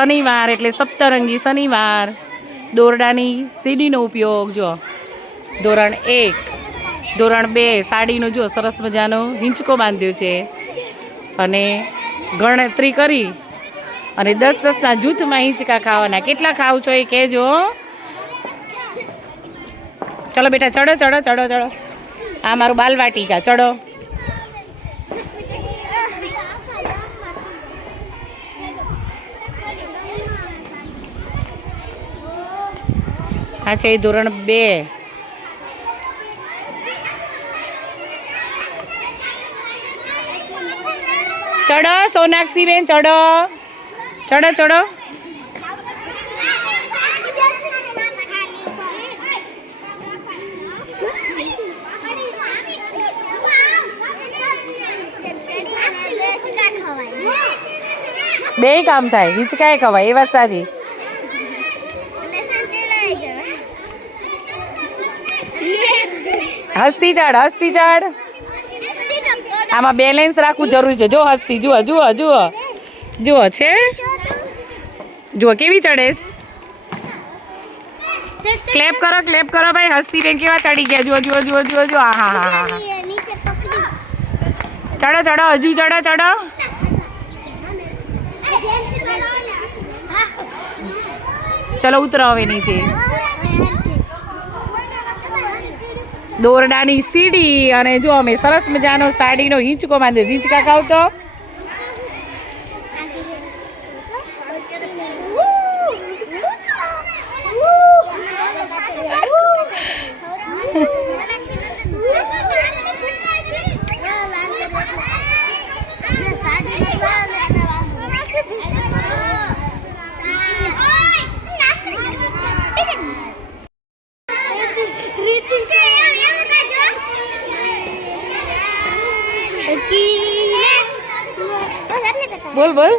શનિવાર એટલે સપ્તરંગી શનિવાર. દોરડાની સીડીનો ઉપયોગ જો ધોરણ 1 ધોરણ 2 સાડીનો જો સરસ મજાનો હિંચકો બાંધ્યો છે અને ગણતરી કરી અને 10-10ના જૂથમાં હિંચકા ખાવાના. કેટલા ખાવ છો એ કહેજો. ચલો બેટા ચડો ચડો ચડો ચડો. આ મારું બાલવાટિકા ચડો. આ છે ધોરણ 2. ચડો સોનાક્ષી બેન ચડો ચડો ચડો. બે કામ થાય, હિંચકાય ખવાય. એ વાત સાચી. હસ્તી ચડ હસ્તી ચડ. આમાં બેલેન્સ રાખવું જરૂરી છે. જો હસ્તી જુઓ જુઓ જુઓ જુઓ છે જુઓ કેવી ચડે. ક્લેપ કરો ભાઈ. હસ્તી બેન કેવા ચડી ગયા. જુઓ જુઓ જુઓ જુઓ જુઓ. હા હા હા હા. ચડો ચડો હજુ ચડો ચડો. ચલો ઉતરો હવે નીચે. દોરડાની સીડી અને જો અમે સરસ મજાનો સાડીનો હિંચકો બાંધ્યો. હિંચકા ખાવ તો બોલ બોલ.